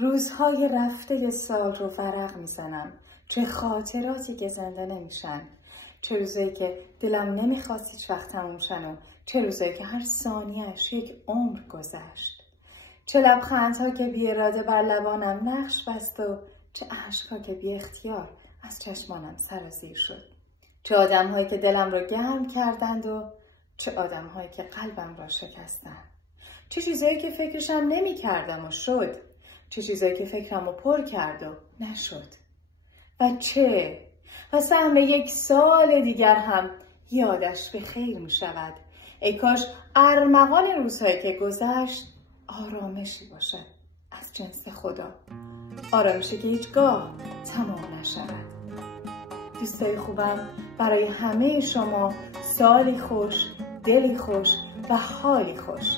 روزهای رفته سال رو ورق میزنم. چه خاطراتی که زنده نمیشن. چه روزایی که دلم نمیخواست هیچ وقت تموم شن و چه روزایی که هر ثانیه‌اش یک عمر گذشت. چه لبخندها که بی اراده بر لبانم نقش بست و چه اشک‌ها که بی اختیار از چشمانم سرازیر شد. چه آدم‌هایی که دلم را گرم کردند و چه آدم‌هایی که قلبم را شکستند. چه چیزایی که فکرشم نمی‌کردم و شد. چه چیزایی که فکرم رو پر کرد و نشد. و سهم یک سال دیگر هم یادش به خیر می شود. ای کاش ارمغان روزهایی که گذشت آرامشی باشد از جنس خدا. آرامشی که هیچگاه تمام نشود. دوستای خوبم، برای همه شما سالی خوش، دلی خوش و حالی خوش.